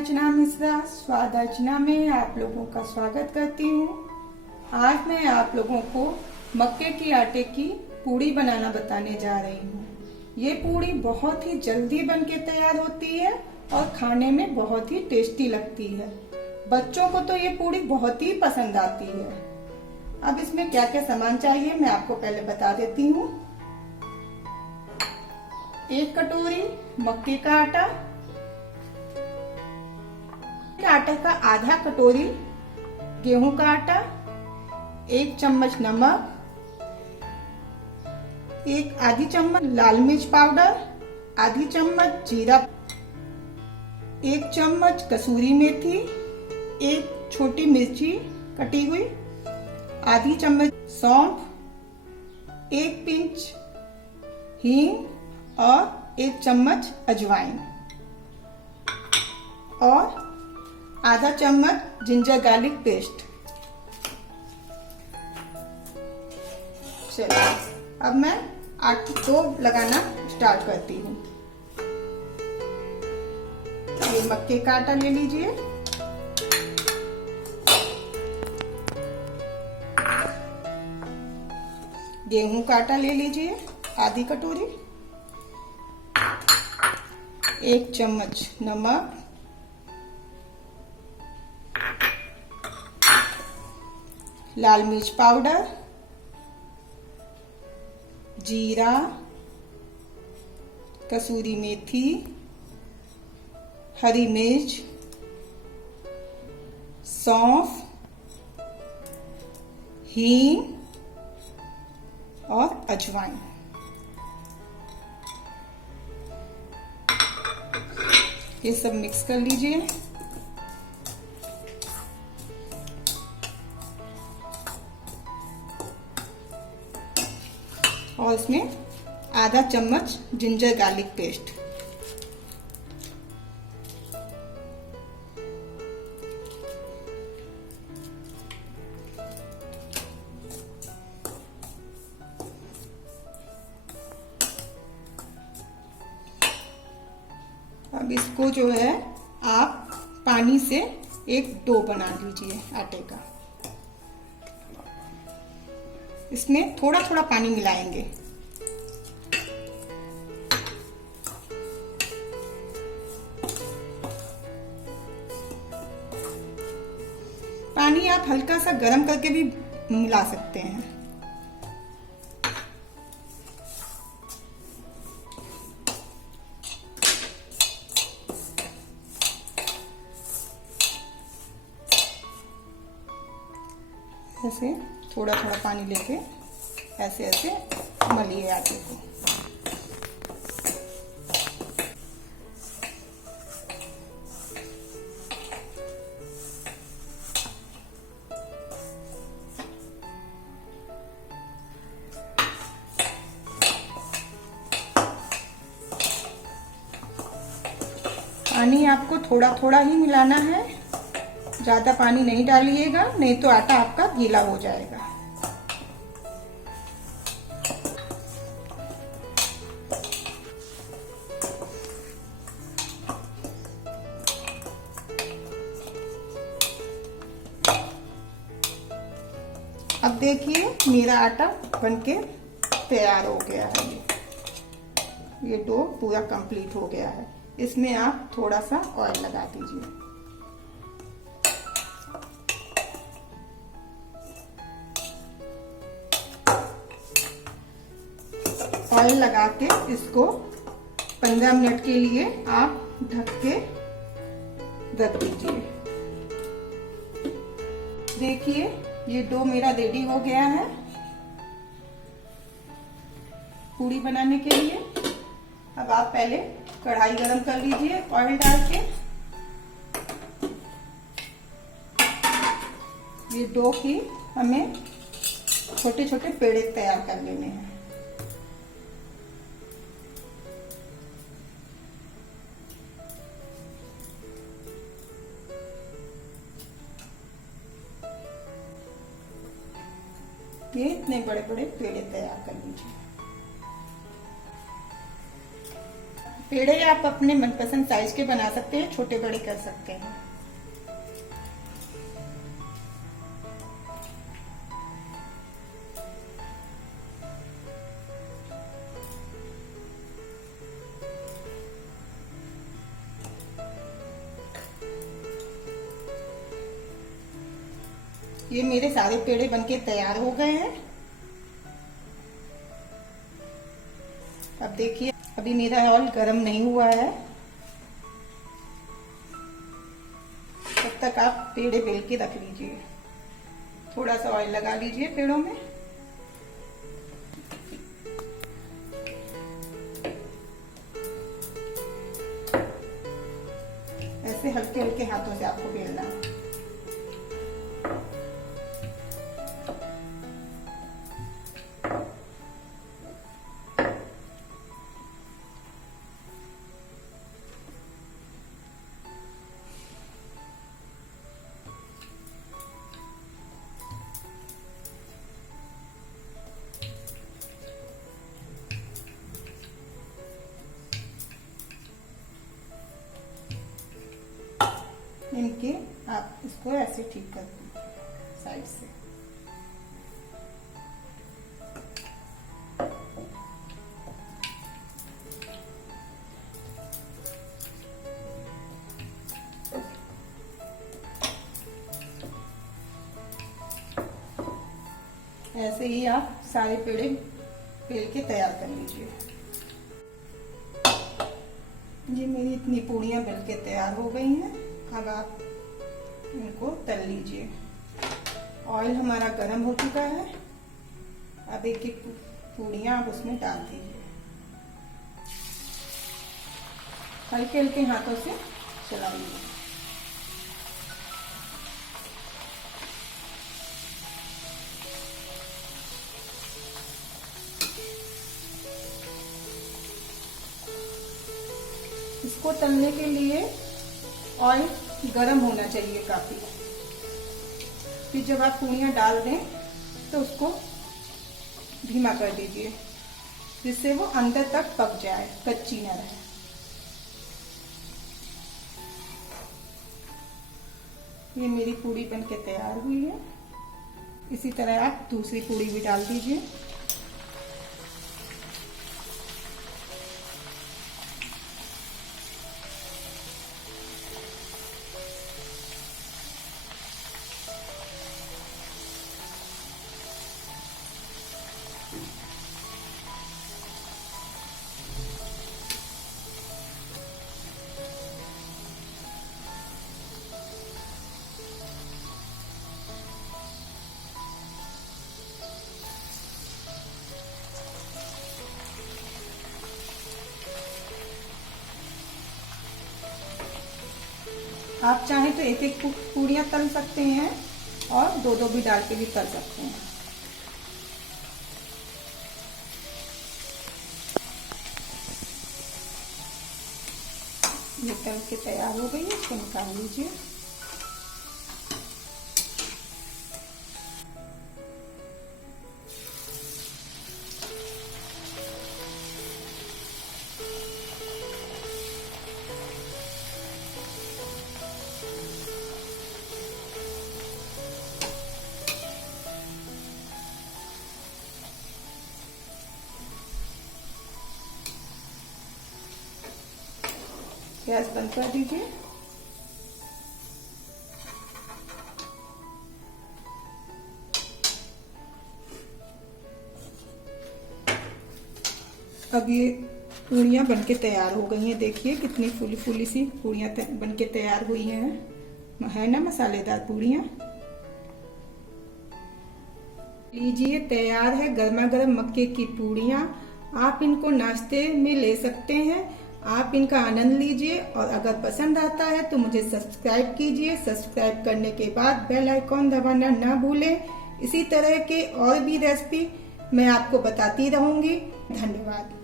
अर्चना मिश्रा स्वाद अर्चना में आप लोगों का स्वागत करती हूँ। आज मैं आप लोगों को मक्के की आटे की पूड़ी बनाना बताने जा रही हूँ। ये पूड़ी बहुत ही जल्दी बन के तैयार होती है और खाने में बहुत ही टेस्टी लगती है। बच्चों को तो ये पूड़ी बहुत ही पसंद आती है। अब इसमें क्या क्या सामान चाहिए मैं आपको पहले बता देती हूँ। 1 कटोरी मक्के का आटा, आटे का आधा कटोरी गेहूं का आटा, 1 चम्मच नमक, आधी चम्मच लाल मिर्च पाउडर, आधी चम्मच जीरा, 1 चम्मच कसूरी मेथी, 1 छोटी मिर्ची कटी हुई, आधी चम्मच सौंफ, 1 पिंच हींग और 1 चम्मच अजवाइन और आधा चम्मच जिंजर गार्लिक पेस्ट। चलिए अब मैं आटे को लगाना स्टार्ट करती हूँ। ये मक्के का आटा ले लीजिए, गेहूं का आटा ले लीजिए आधी कटोरी, 1 चम्मच नमक, लाल मिर्च पाउडर, जीरा, कसूरी मेथी, हरी मिर्च, सौंफ, हींग और अजवाइन। ये सब मिक्स कर लीजिए। और इसमें आधा चम्मच जिंजर गार्लिक पेस्ट। अब इसको जो है आप पानी से एक डो बना लीजिए आटे का। इसमें थोड़ा थोड़ा पानी मिलाएंगे। पानी आप हल्का सा गर्म करके भी मिला सकते हैं। ऐसे थोड़ा थोड़ा पानी लेके ऐसे ऐसे मलिए आटे को। पानी आपको थोड़ा थोड़ा ही मिलाना है, ज्यादा पानी नहीं डालिएगा, नहीं तो आटा आपका गीला हो जाएगा। अब देखिए मेरा आटा बनके तैयार हो गया है। ये डो पूरा कंप्लीट हो गया है। इसमें आप थोड़ा सा ऑयल लगा दीजिए। ऑयल लगा के इसको 15 मिनट के लिए आप ढक के रख दीजिए। देखिए ये डो मेरा रेडी हो गया है पूड़ी बनाने के लिए। अब आप पहले कढ़ाई गरम कर लीजिए ऑयल डाल के। ये डो की हमें छोटे छोटे पेड़े तैयार कर लेने हैं। ये इतने बड़े बड़े पेड़े तैयार कर लीजिए। पेड़े आप अपने मनपसंद साइज के बना सकते हैं, छोटे बड़े कर सकते हैं। ये मेरे सारे पेड़े बनके तैयार हो गए हैं। अब देखिए, अभी मेरा ऑयल गर्म नहीं हुआ है। तब तक आप पेड़े बेल के रख लीजिए। थोड़ा सा ऑयल लगा लीजिए पेड़ों में। ऐसे हल्के हल्के हाथों से आपको बेलना है। इनके आप इसको ऐसे ठीक कर दीजिए साइड से। ऐसे ही आप सारे पेड़े बेल के तैयार कर लीजिए। ये मेरी इतनी पूड़ियाँ बेल के तैयार हो गई हैं। अब आप इनको तल लीजिए। ऑयल हमारा गर्म हो चुका है। अब एक एक पूड़ियाँ आप उसमें डाल दीजिए। हल्के हल्के हाथों से चलाइए। इसको तलने के लिए ऑयल गरम होना चाहिए काफी। फिर जब आप पूड़ियाँ डाल दें तो उसको धीमा कर दीजिए, जिससे वो अंदर तक पक जाए, कच्ची ना रहे। ये मेरी पूड़ी बनके तैयार हुई है। इसी तरह आप दूसरी पूड़ी भी डाल दीजिए। आप चाहें तो एक एक पूड़ियाँ तल सकते हैं और दो दो भी डाल के भी तल सकते हैं। ये तल के तैयार हो गई है, इसको निकाल लीजिए। गैस बंद कर दीजिए। अब ये पूड़ियाँ बनके तैयार हो गई हैं। देखिए कितनी फूली फूली सी पूड़ियाँ बनके तैयार हुई हैं। है ना मसालेदार पूड़ियाँ। लीजिए, तैयार है गर्मा गर्म मक्के की पूड़ियाँ। आप इनको नाश्ते में ले सकते हैं। आप इनका आनंद लीजिए और अगर पसंद आता है तो मुझे सब्सक्राइब कीजिए। सब्सक्राइब करने के बाद बेल आइकॉन दबाना ना भूलें। इसी तरह के और भी रेसिपी मैं आपको बताती रहूंगी। धन्यवाद।